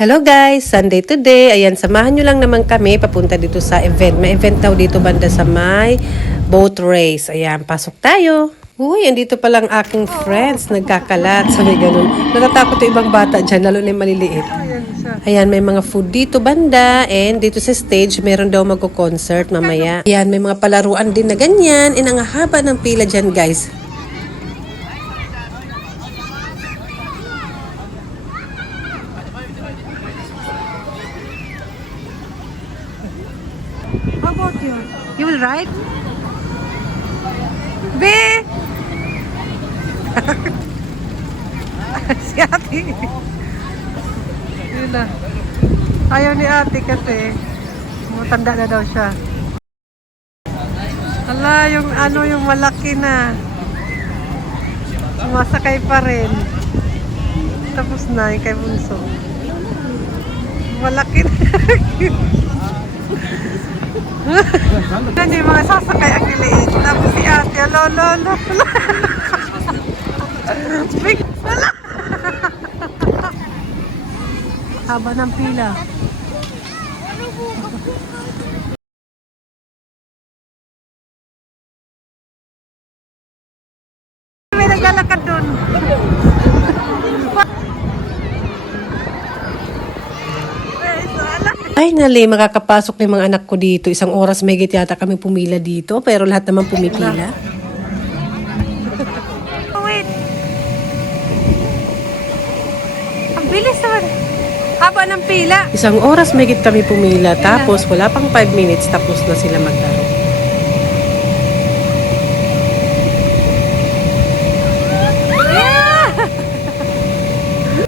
Hello guys, Sunday today. Ayan, samahan nyo lang naman kami papunta dito sa event. May event daw dito banda sa may boat race. Ayan, pasok tayo. Uy, andito palang aking friends. Nagkakalat. Sabi ganun. Natatakot yung ibang bata dyan, lalo na yung maliliit. Ayan, may mga food dito banda. And dito sa stage, meron daw magko-concert mamaya. Ayan, may mga palaruan din na ganyan. And ang haba ng pila dyan guys. How about you? You will ride? Be! Si ate. Yun na. Ayaw ni ate kasi matanda na daw siya. Hala, yung malaki na. Sumasakay pa rin. Tapos na yung kay Bunso. Malaki na. Yan yung mga sasakay ang niliit. Tapos si ate, lolo. Big, wala. Haba ng pila. May naglalakad dun. Finally, makakapasok na yung mga anak ko dito. Isang oras may yata kami pumila dito, pero lahat naman pumipila. Oh, wait. Ang bilis naman. Haba ng pila. Isang oras may kami pumila, tapos wala pang 5 minutes, tapos na sila maglaro.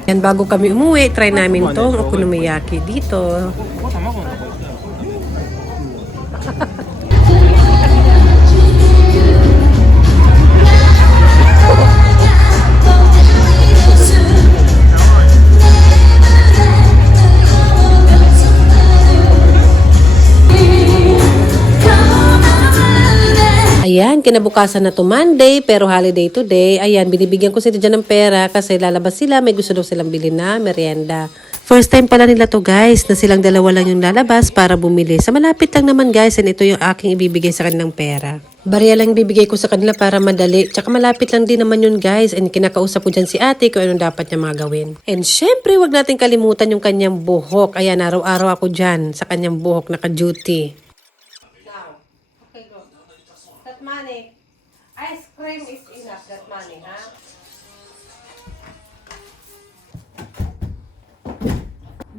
Yan, bago kami umuwi, try namin tong okonomiyaki dito. Ayan, kinabukasan na to Monday, pero holiday today. Ayan, binibigyan ko sila dyan ng pera kasi lalabas sila, may gusto daw silang bilhin na merienda. First time pala nila to guys, na silang dalawa lang yung lalabas para bumili. Sa malapit lang naman guys, and ito yung aking ibibigay sa kanilang pera. Barya lang ibibigay ko sa kanila para madali. Tsaka malapit lang din naman yun guys, and kinakausap ko dyan si ate kung anong dapat niya mga gawin. And syempre, wag natin kalimutan yung kanyang buhok. Ayan, araw-araw ako dyan sa kanyang buhok, naka-duty. Money. Ice cream is enough, that money, ha?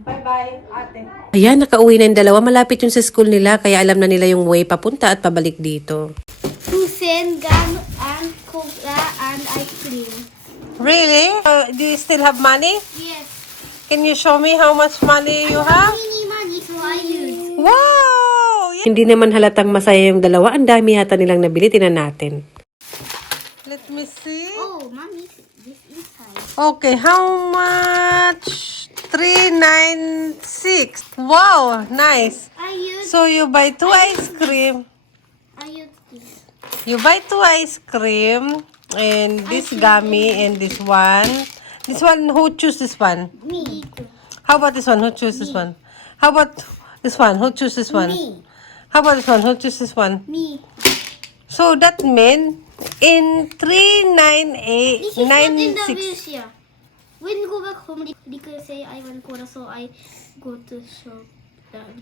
Bye-bye, ate. Ayan, nakauwi na yung dalawa. Malapit yung sa school nila, kaya alam na nila yung way papunta at pabalik dito. Tusen, gum, and cola, and ice cream. Really? Do you still have money? Yes. Can you show me how much money you have? Mini money, so I use. Wow! Hindi naman halatang masaya yung dalawa. Ang dami yata nilang nabili. Tinan natin. Let me see. Oh, mommy, this inside. Okay, how much? 396. Wow, nice. I use. So you buy 2 ice cream. I use this. You buy 2 ice cream and this gummy and this one. This one, who choose this one? Me. How about this one? Who choose this one? How about this one? Who choose this one? Me. How about this one? Who choose this one? Me. So that means in 398 This is not in the 96. Russia. When we go back home, they could say I want cola, so I go to shop.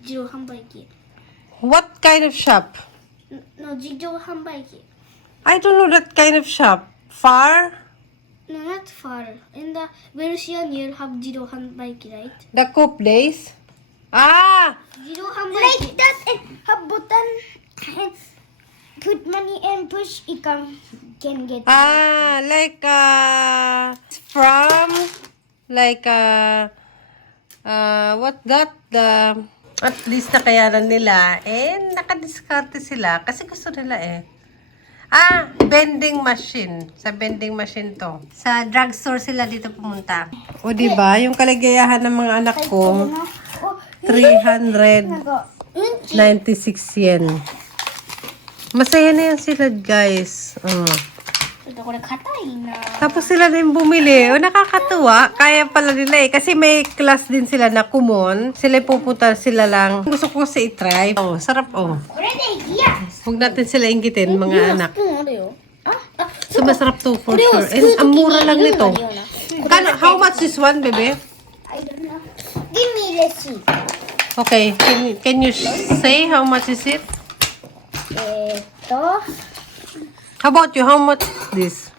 Jijo Hanbaiki. What kind of shop? No, Jijo Hanbaiki. I don't know that kind of shop. Far? No, not far. In the Russia near have Jijo Hanbaiki, right? The coop place? Ah! Jijo Hanbaiki. Like that, and have button and put money and push, it can get. Ah, like from like what that the at least nakayanan nila and nakadiskarte sila kasi gusto nila eh. Ah, vending machine. Sa vending machine to. Sa drugstore sila dito pumunta. O diba, yung kaligayahan ng mga anak ko, 396 yen. Masaya na yan sila guys. ょっとこれ硬いな。 Tapos sila na yung bumili. O, nakakatuwa. Kaya pala nila eh. Kasi may class din sila na kumon. Sila yung pupunta sila lang. Gusto ko kasi i-try. Oh, sarap oh. これでいいや。 Huwag natin sila inggitin, mga anak. スプーンあるよ。あ、So, masarap to for これを sure. すくう And とき ang に mura lang いるんだ nito. よな。 How much is one, bebe? I don't know. Give me receipt. Okay. Can you say how much is it? 128 How about you? How much is this?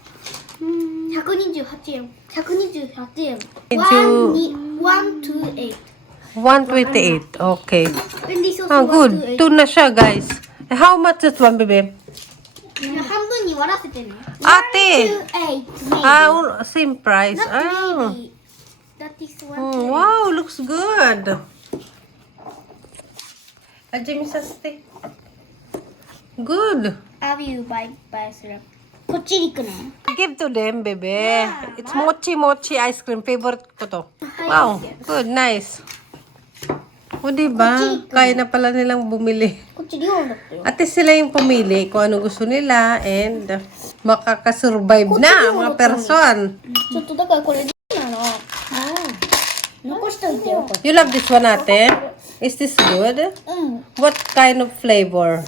円。128円。Medyo- 128. 128. Okay. And this also Ah, good. 128. 2 na siya, guys. How much is one, bebe? 半分に割らせてね。Ate! 128 maybe. Ah, same price. Not Ah. maybe. That is Oh, 128. wow, looks good. Jimmy Saste. Good. Have you buy syrup? こっちに行くの？ Give to them, bebe. It's mochi ice cream. Favorite ko to. Wow, good, nice. O, diba? Kaya na pala nilang bumili. こっち量だったよ。 At least sila yung pumili kung ano gusto nila and makakasurvive na ang mga person. ちょっとだからこれなの。残しといてよ。 You love this one, ate? Is this good? うん。 What kind of flavor?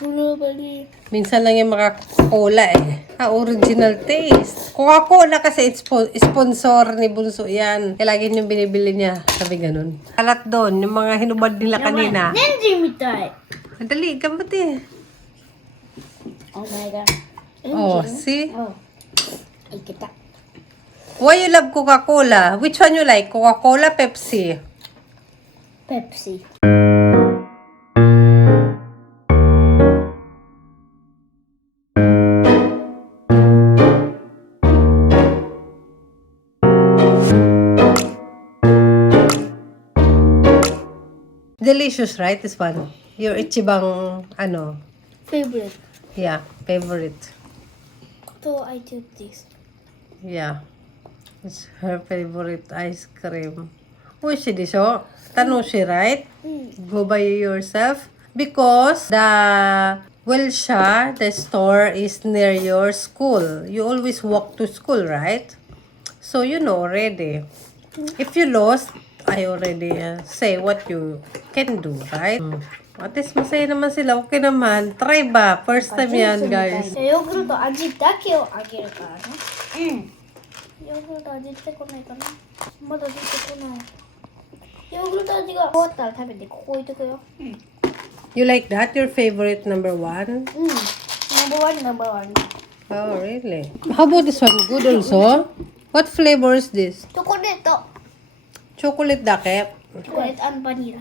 ブルーベリー。 Minsan lang yung Coca-Cola eh. Original taste. Coca-Cola kasi it's sponsor ni Bunso yan. Kaya lagi yung binibili niya. Sabi ganun. Kalat doon, yung mga hinubad nila kanina. レンジみたい。 Madali, gamot eh. Oh my god. Oh, see? Oh. いけた。 Why you love Coca-Cola? Which one you like? Coca-Cola, Pepsi? ペプシ。 Delicious, right? This one. Your ichibang, ano, フェイブレッ yeah, favorite. ト。I do this. Yeah. It's her favorite ice cream. Oishi desho? Tanushi, right? Go buy yourself. Because the Welsha, the store is near your school. You always walk to school, right? So you know already. If you lost, I already say what you can do, right? At least masaya naman sila. Okay naman. Try ba? First time yan, guys. ヨーグルト味だけをあげるからね。ヨーグルト味出てこないかな。まだ出てこない。ヨーグルト味が終わったら食べて、ここ置いとくよ。You like that? Your favorite number one? ナンバーワン、ナンバーワン。 Oh, really? How about this one? Good also? What flavor is this? チョコレート。 Chocolate dake? チョコレートバニラ。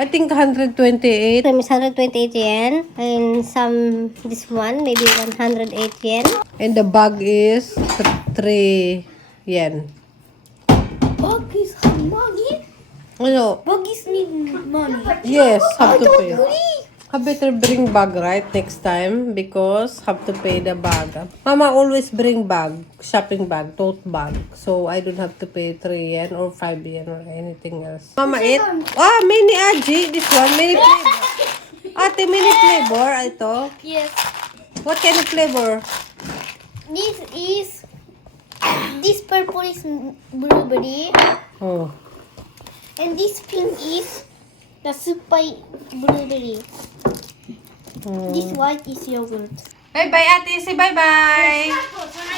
I think 128. Cream is 128 yen, and some this one maybe 108 yen. And the bag is 3 yen. バギスマニ？ Ano? バギスにマニ？ Yes, have to pay. I better bring bag, right, next time because have to pay the bag. Mama always bring bag, shopping bag, tote bag. So I don't have to pay 3 yen or 5 yen or anything else. Mama eat. Ah, mini aji. This one, mini flavor. Ate, mini flavor. Ito. Yes. What kind of flavor? This purple is blueberry, Oh. and this pink is the super blueberry. This white is yogurt. Bye-bye, ate. Say bye-bye.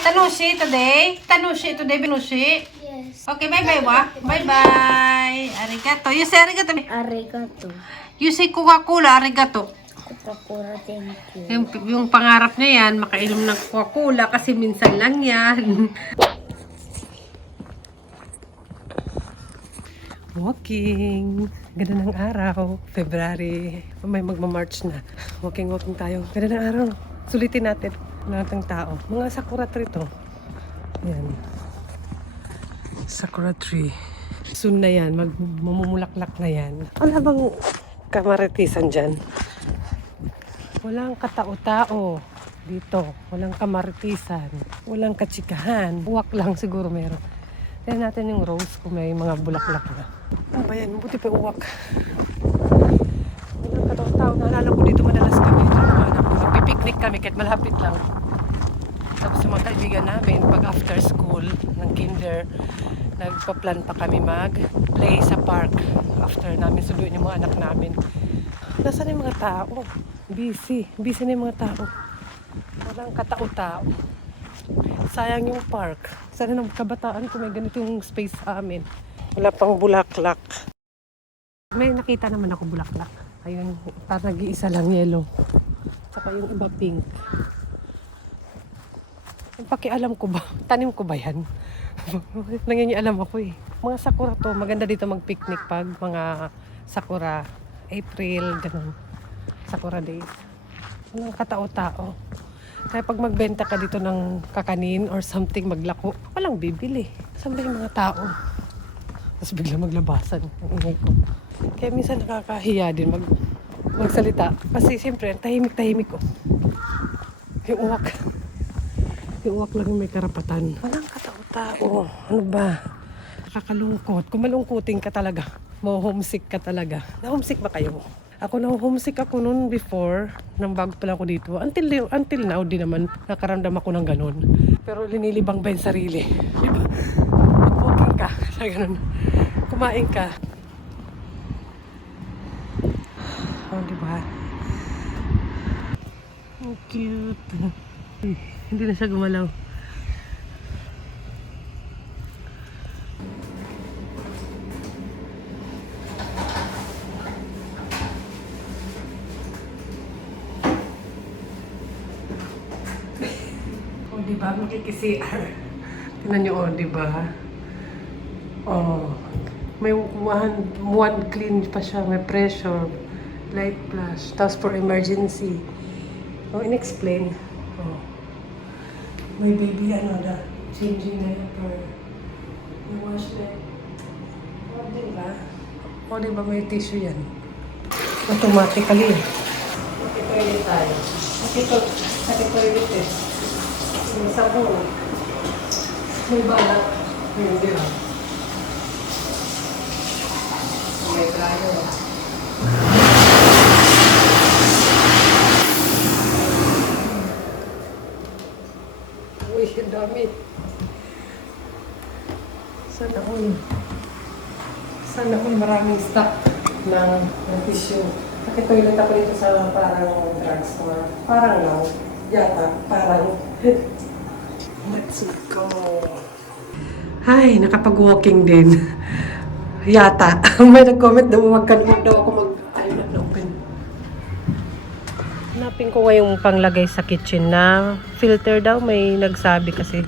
Tanushi today. Tanushi today, Tanushi. Yes. Okay, bye-bye, wa. Bye-bye. Arigato. You say arigato. Arigato. You say Coca-Cola, arigato. Coca-Cola, thank you. Yung pangarap niya yan, makainom ng Coca-Cola kasi minsan lang yan. Walking. Ganda ng araw. February. May magmamarch na. Walking tayo. Ganda ng araw. Sulitin natin. Lahat ng tao. Mga sakura tree to. Yan. Sakura tree. Soon na yan. Mamumulaklak na yan. Wala bang kamaritisan dyan? Walang katao-tao dito. Walang kamaritisan. Walang katsikahan. Uwak lang siguro meron. Tignan natin yung rose kung may mga bulaklak na. Ano ba yan? Buti pa uwak. Walang katao-tao. Naalala ko dito madalas kami. Magpipiknik kami kahit malapit lang. Tapos yung mga kaibigan namin, pag after school ng kinder, nagpa-plan pa kami mag-play sa park after namin sunduin yung mga anak namin. Nasaan yung mga tao? Busy. Busy na yung mga tao. Walang katao-tao. Sayang yung park. Sana ng kabataan kung may ganitong space sa amin. Wala pang bulaklak. May nakita naman ako bulaklak. Ayun, parang nag-iisa lang yellow. Saka yung iba pink. Ang pakialam ko ba? Tanim ko ba yan? Nangingialam ako eh. Mga sakura to, maganda dito mag-picnic pag mga sakura, April, ganun. Sakura days. Walang katao-tao. Kaya pag magbenta ka dito ng kakanin or something maglako, walang bibili. Saan ba yung mga tao? Tapos bigla maglabasan ang ingay ko. Kaya minsan nakakahiya din magsalita. Kasi siyempre, tahimik-tahimik ko. Yung uwak. Yung uwak lang yung may karapatan. Walang katao-tao. Ano ba? Nakakalungkot. Kung malungkutin ka talaga, ma-homesick ka talaga. Na-homesick ba kayo? Ako na-homesick ako noon before, nang bago pa lang ako dito. Until now, di naman nakaramdam ako ng ganun. Pero linilibang ba yung sarili? Di ba? Mag-walking ka. Sa ganun. Kumain ka. Oh, di ba? Oh, cute. Hindi na siya gumalaw. Oh, di ba? Makikisi-CR. Tingnan nyo, oh, di ba? Oh, may one clean pa siya. May pressure. Light flash. Tapos for emergency. Oh, in-explain. Oh. May baby, changing diaper. May washlet. O, diba? O, diba may tissue yan? Automatically. Nakitoilet tayo. Nakitoilet eh. May sabon. May balak. Hindi ba? May dryer. Uy, ang dami. Sana all maraming stock ng tissue. Nakitoilet ako dito sa parang drugstore. Parang lang. Yata. Parang. Let's go. Ay, nakapag-walking din. Yata. May nag-comment daw magkalimag daw ako mag-open. Hanapin ko ngayong panglagay sa kitchen na filter daw. May nagsabi kasi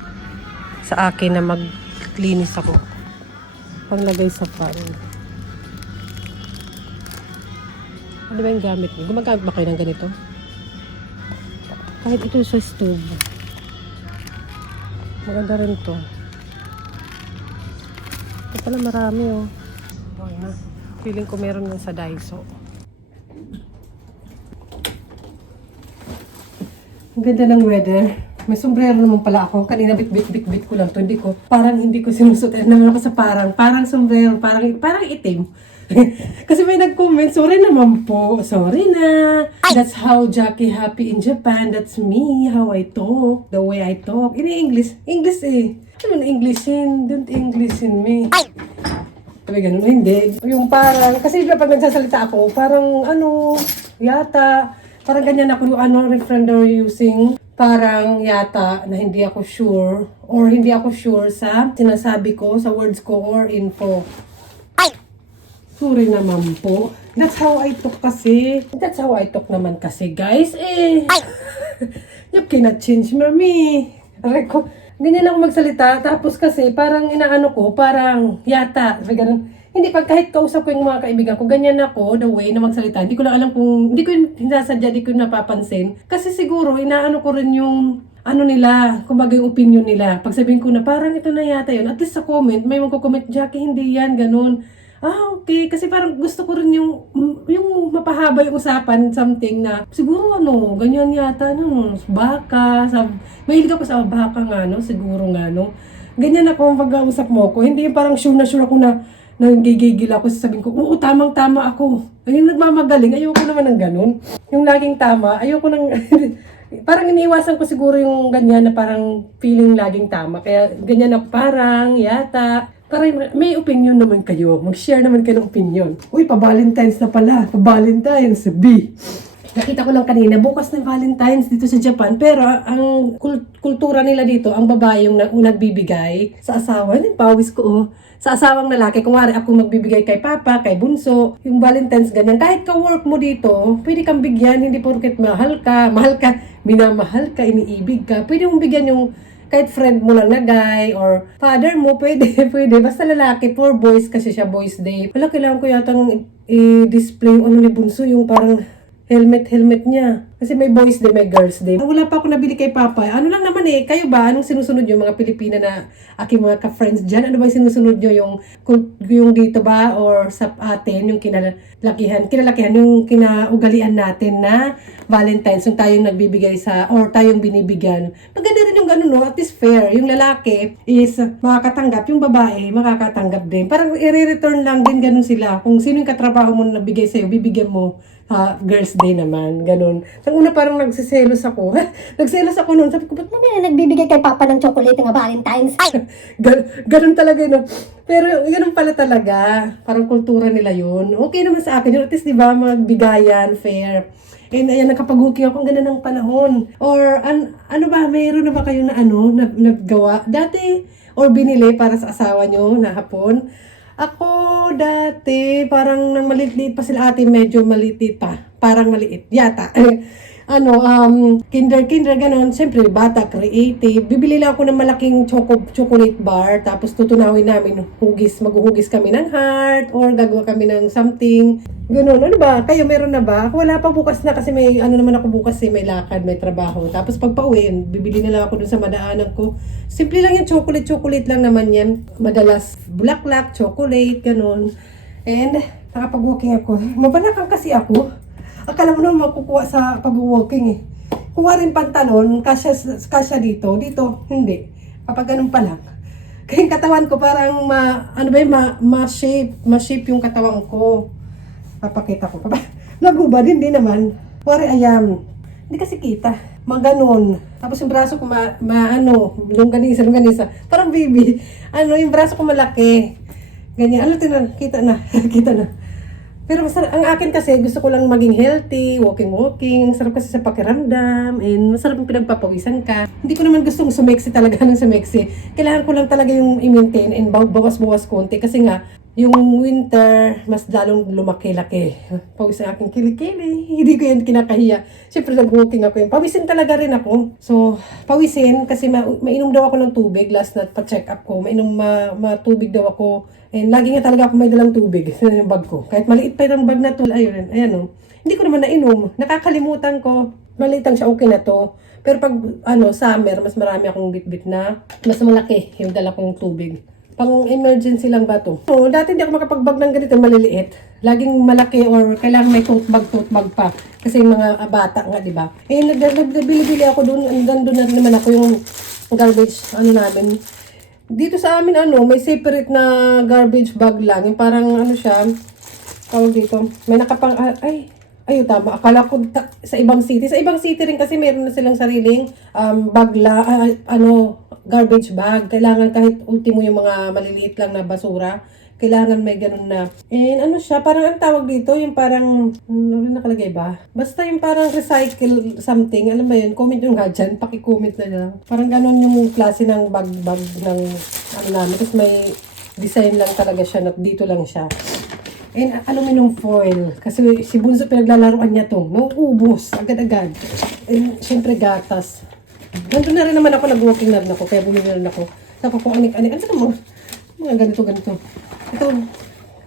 sa akin na mag-linis ako. Panglagay sa pan. Ano ba yung gamit niyo? Gumagamit ba kayo ng ganito? Kahit ito sa stove. Maganda rin to. Ito pala marami oh. Okay na. Feeling ko meron yan sa Daiso. Ang ganda ng weather. May sombrero naman pala ako. Kanina bit ko lang to. Hindi ko sinusot. Naman ako sa parang sombrero. Parang itim. Kasi may nag-comment, sorry naman po. Sorry na. That's how Jackie happy in Japan. That's me. How I talk. The way I talk. Ini English. English eh. Ano na Englishin? Don't Englishin me. Sabi ganun. Hindi. Yung parang, kasi pag nagsasalita ako, parang yata, parang ganyan ako yung refrain using. Parang yata na hindi ako sure or hindi ako sure sa sinasabi ko, sa words ko or info. Sorry naman po. That's how I talk kasi. That's how I talk naman kasi, guys. You cannot change, mami. Aray ko, ganyan ako magsalita. Tapos kasi, parang inaano ko, parang yata. Ganun. Hindi, pag kahit kausap ko yung mga kaibigan ko, ganyan ako, the way na magsalita. Hindi ko lang alam kung, hindi ko yung sinasadya, hindi ko yung napapansin. Kasi siguro, inaano ko rin yung nila, kumbaga yung opinion nila. Pag sabihin ko na parang ito na yata yun, at least sa comment, may magko-comment, Jackie, hindi yan, ganun. Okay. Kasi parang gusto ko rin yung mapahaba yung usapan, something na, siguro ganyan yata, baka, mahilig ako sa baka nga, siguro nga, ganyan ako pag-uusap mo ko. Hindi yung parang sure ako na nanggigigil ako, sasabihin ko, oo, tamang-tama ako. Yung nagmamagaling, ayoko naman ng ganun. Yung laging tama, ayoko nang, Parang iniiwasan ko siguro yung ganyan na parang feeling laging tama. Kaya ganyan na parang, yata. Parang may opinion naman kayo. Mag-share naman kayo ng opinion. Uy, pa-Valentine's na pala. Pa-Valentine's, B. Nakita ko lang kanina, bukas ng Valentine's dito sa Japan. Pero ang kultura nila dito, ang babae yung nagbibigay sa asawa. Yung pawis ko, oh. Sa asawang lalaki, kung wari ako magbibigay kay papa, kay bunso, yung Valentine's ganyan. Kahit ka-work mo dito, pwede kang bigyan, hindi porket mahal ka, minamahal ka, iniibig ka. Pwede mong bigyan yung kahit friend mo lang na guy or father mo, pwede, pwede. Basta lalaki, for boys kasi siya, boys day. Wala, kailangan ko yatang i-display yung ano ni bunso, yung parang helmet niya. Kasi may boys day, may girls day. Wala pa ako nabili kay Papa. Ano lang naman eh, kayo ba? Anong sinusunod nyo? Mga Pilipina na aking mga ka-friends dyan? Ano ba yung sinusunod nyo? Yung dito ba? Or sa atin, yung kinalakihan, yung kinaugalian natin na Valentine's, yung tayong nagbibigay sa, or tayong binibigyan. Maganda rin yung gano'n, no? At least fair. Yung lalaki is makakatanggap, yung babae makakatanggap din. Parang i-return lang din ganun sila. Kung sino yung katrabaho mo na nabigay sa'yo, bibigyan mo. Girls day naman, ganun. Nang una parang nagsiselos ako. Nagselos ako noon. Sabi ko, ba't Mami na nagbibigay kay Papa ng chocolate ng Valentine's. ganun talaga yun. Pero ganun pala talaga. Parang kultura nila yun. Okay naman sa akin yun. At least, di ba, magbigayan, fair. And ayan, nakapag-hooking ako ang ganda ng panahon. Or, ano ba, mayroon na ba kayo na naggawa? Dati, or binili para sa asawa nyo na hapon? Ako dati, parang nang maliit pa sila ate, medyo maliit pa. Parang maliit, yata. Kinder, ganon. Siyempre, bata, creative. Bibili lang ako ng malaking chocolate bar, tapos tutunawin namin, maghuhugis kami ng heart, or gagawa kami ng something. Ganon, ano ba? Kayo, meron na ba? Wala pa, bukas na kasi may, naman ako bukas eh, may lakad, may trabaho. Tapos pag pauwi, bibili na lang ako dun sa madaanan ko. Simple lang yung chocolate lang naman yan. Madalas, bulaklak, chocolate, ganon. And, nakapag-walking ako. Mabalakang kasi ako. Akala mo naman makukuha sa pag-walking eh. Kuha rin pantalon, kasya dito, hindi. Kapag ganun pa lang. Kaya yung katawan ko parang ma-shape yung katawan ko. Papakita ko. Nagubad, hindi naman. Kuwari ayam. Hindi kasi kita. Mga ganun. Tapos yung braso ko longganisa. Parang baby. Yung braso ko malaki. Ganyan. Kita na. Kita na. Pero ang akin kasi, gusto ko lang maging healthy, walking. Ang sarap kasi sa pakiramdam, and masarap yung pinagpapawisan ka. Hindi ko naman gustong sumeksi talaga ng sumeksi. Kailangan ko lang talaga yung i-maintain and bawas konti. Kasi nga, yung winter, mas lalong lumaki-laki. Pawis ang aking kilikili. Hindi ko yan kinakahiya. Siyempre, nag-walking ako yun. Pawisin talaga rin ako. So, pawisin kasi mainom daw ako ng tubig. Last night, pa-check up ko. Matubig daw ako. And lagi nga talaga ako may dalang tubig sa bag ko. Kahit maliit pa yung bag na to. Ayan o. Hindi ko naman nainom. Nakakalimutan ko. Maliit lang siya, okay na to. Pero pag summer, mas marami akong bitbit na. Mas malaki yung dala kong tubig. Pang emergency lang ba to? So, dati hindi ako makapagbag ng ganito maliliit. Laging malaki or kailangan may tote bag pa. Kasi mga bata nga, di ba? Eh, nagbili ako doon. Doon na rin naman ako yung garbage, namin. Dito sa amin, may separate na garbage bag lang. Yung parang, siya, tawag dito. May nakapang, tama. Akala ko sa ibang city. Sa ibang city rin kasi meron na silang sariling garbage bag. Kailangan kahit ultimo yung mga maliliit lang na basura. Kailangan may ganun na. And siya, parang ang tawag dito, yung parang, nakalagay ba? Basta yung parang recycle something. Alam mo yun? Comment yung nga dyan. Paki-comment na lang. Parang ganun yung klase ng bag ng namin. Tapos may design lang talaga siya na dito lang siya. And aluminum foil. Kasi si Bunso pinaglalaroan niya to. Nauubos. Agad-agad. And syempre gatas. Nandun na rin naman ako, nag-walking na rin ako. Kaya bumili na rin ako. Saka kung anik-anik. Mga ganito. Ito,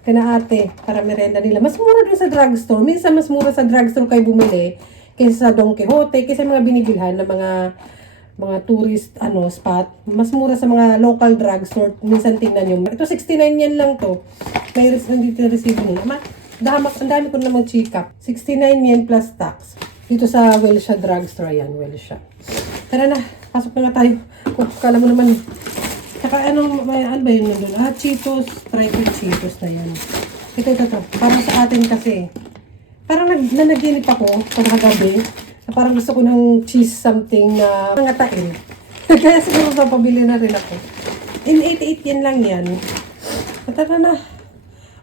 kinaate, para merenda nila. Mas mura dun sa drugstore. Minsan mas mura sa drugstore kayo bumili kaysa sa Don Quixote, kaysa mga binibilhan ng mga tourist spot. Mas mura sa mga local drugstore. Minsan tingnan nyo. Ito 69 yan lang to. May nandito na resibo nila. Ang dami ko namang check-up. 69 yen plus tax. Dito sa Welsha drugstore. Ayan, Welsha. Tara na, pasok na nga tayo. Kala mo naman. Saka ano ba yun nandun? Cheetos, tried Cheetos na yan. Ito. Parang sa atin kasi. Parang nanaginip ako pagkagabi. Parang gusto ko ng cheese something na mangatain. Kaya siguro papabili na rin ako. In 88 yen lang yan. Tara na.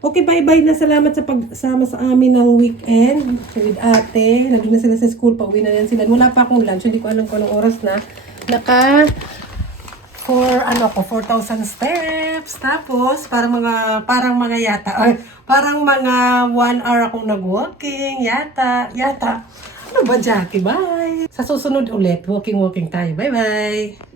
Okay, bye-bye na. Salamat sa pagsama sa amin ng weekend with ate. Nandun na sila sa school. Pauwi na yan sila. Wala pa akong lunch. Hindi ko alam kung anong oras na. 4,000 steps. Tapos, parang mga yata. Parang mga 1 hour akong nag-walking. Yata. Ano ba, Jackie? Bye! Sa susunod ulit, walking tayo. Bye-bye!